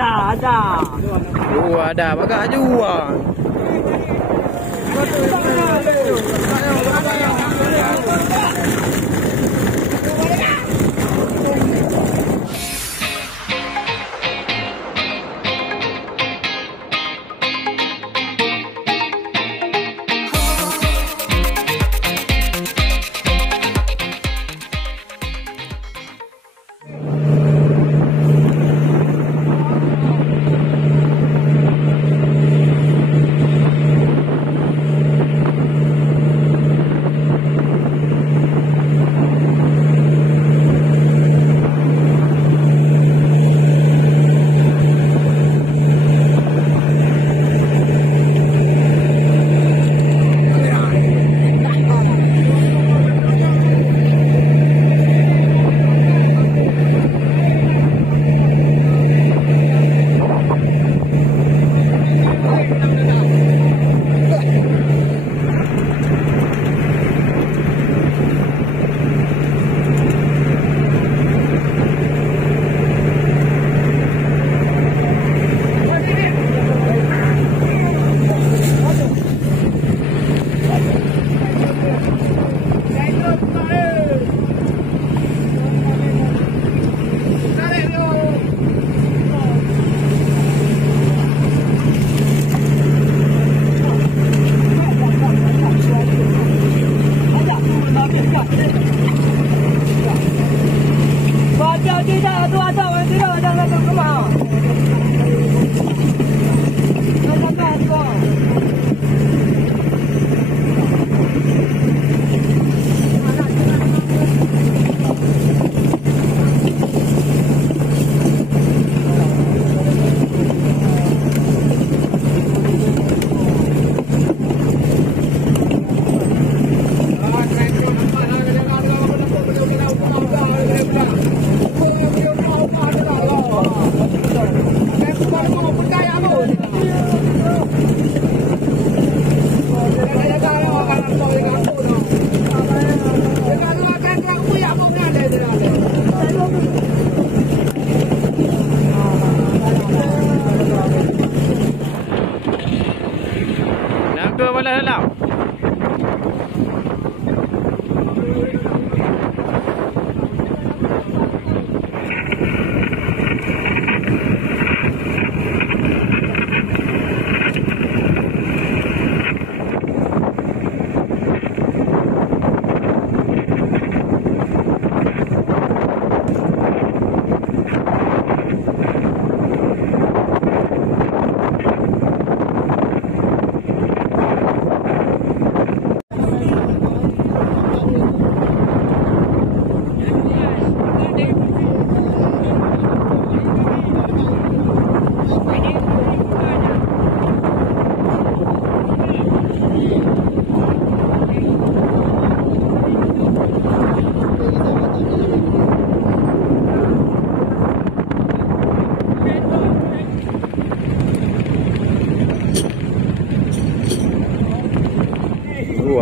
Ada. Oh, ada bagak juga.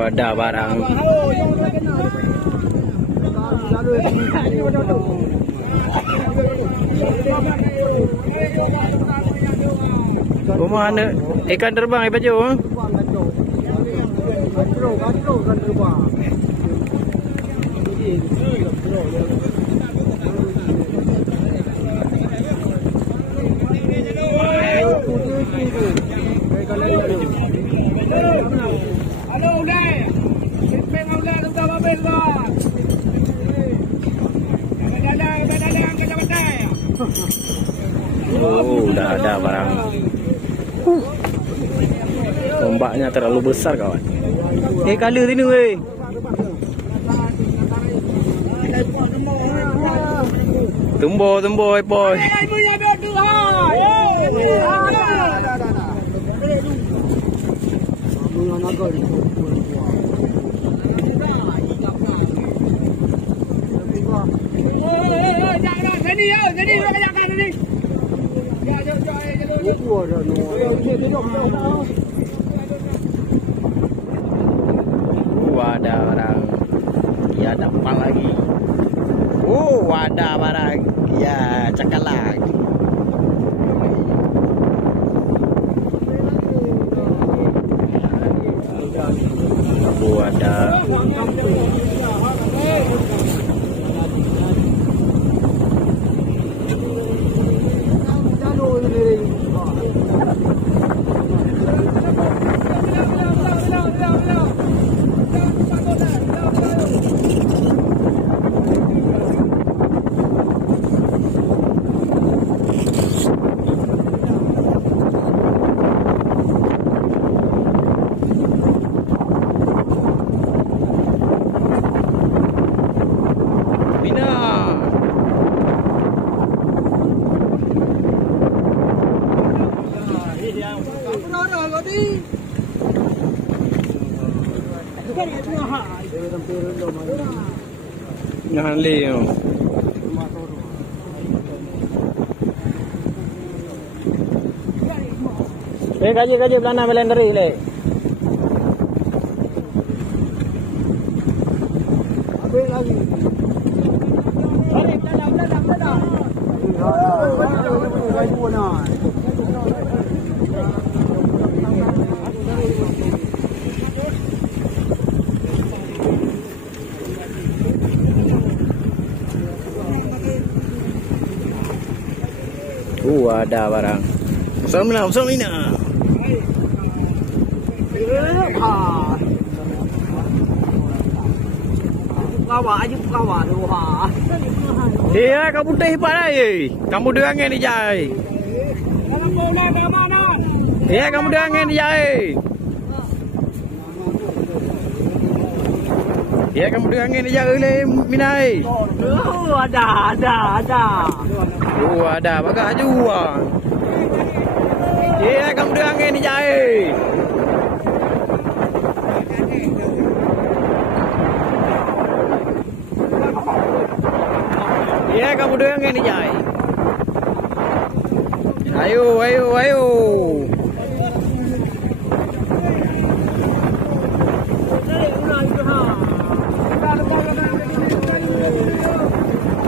Ada barang. Rumah mana ikan terbang baju? Oh, udah ada barang. Ombaknya terlalu besar kawan. Color sini weh. Tumbo boy. Ada barang. Ya dapat lagi. Oh, ada barang. Ya cakap lagi. Nah, Leo. Kaji belana melendari le. Apa lagi? Ada barang. Samina. Kawa tu ha. Dia kamu teh pai. Kamu dengan ni jai. Ya kamu dengan ni jai. Ya kamu dengan ni jai le minai. Ada. Ada bagak juga. Ya kamu dengan ni jai. Ya kamu dengar ni jai. Ayo.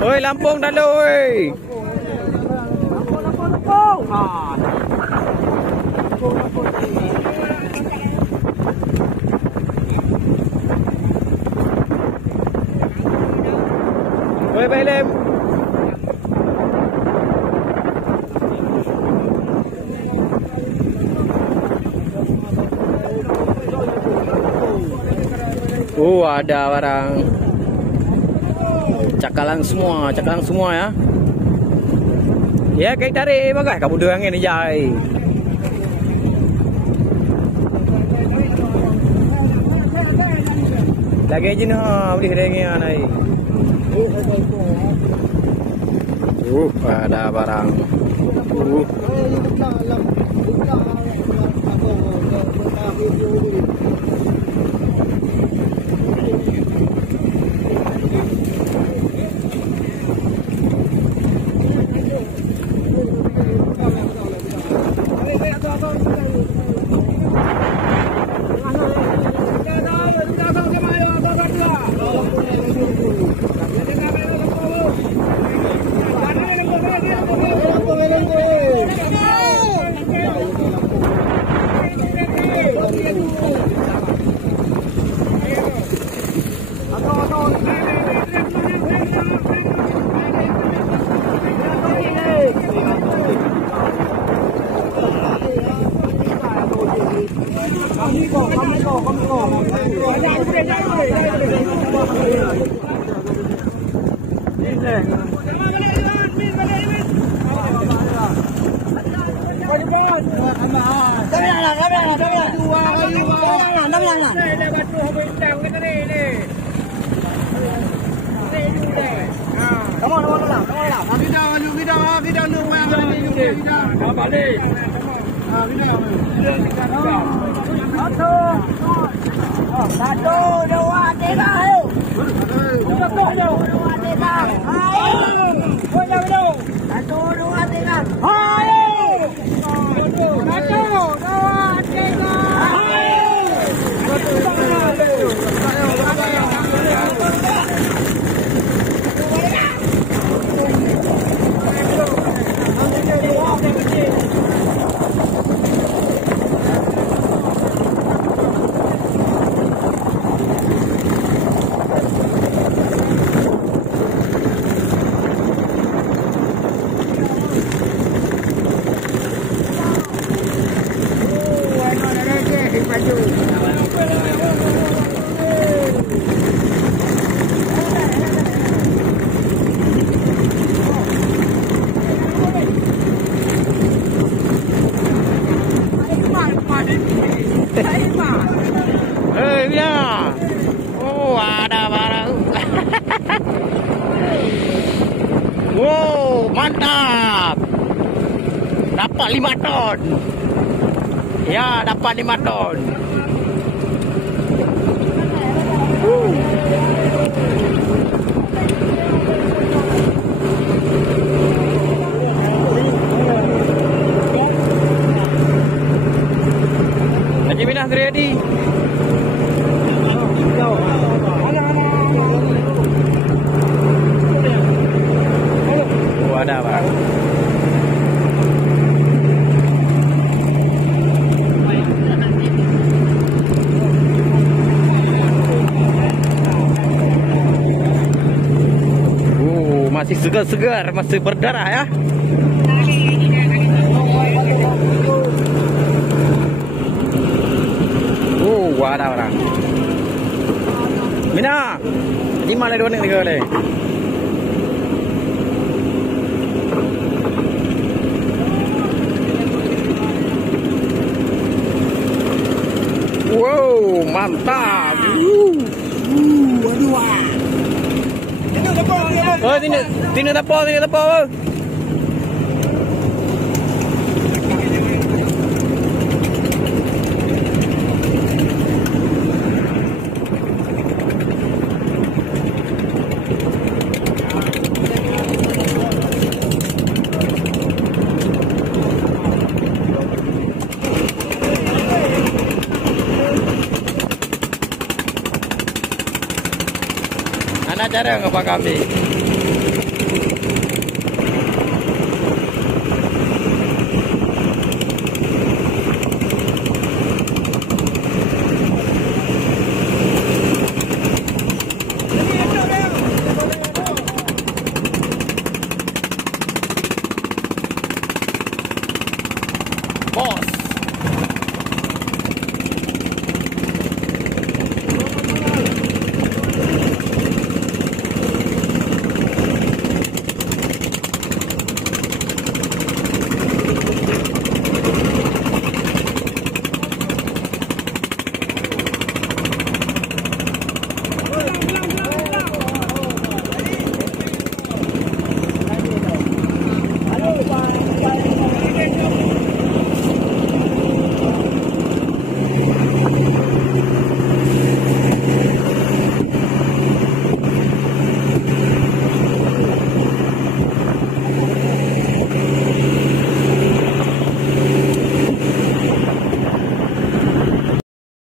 Oi, Lampung dah lo oi. Lampung. Oi, baik lem. Ada barang. Cakalang semua ya. Ya kayak tarik bagai kamu dengan ni jai. Lagi je nah beli rengian ai. Ada barang. Ada barang. Wow, mantap. Dapat 5 ton. Ya, dapat 5 ton. Haji Minah ready. Oh, ada bang. Masih segar-segar, masih berdarah ya. Ada orang. Mina, di mana dia orang ni? Wow, mantap. Aduh. Oh, sini apa? Mana cara ngapa kami?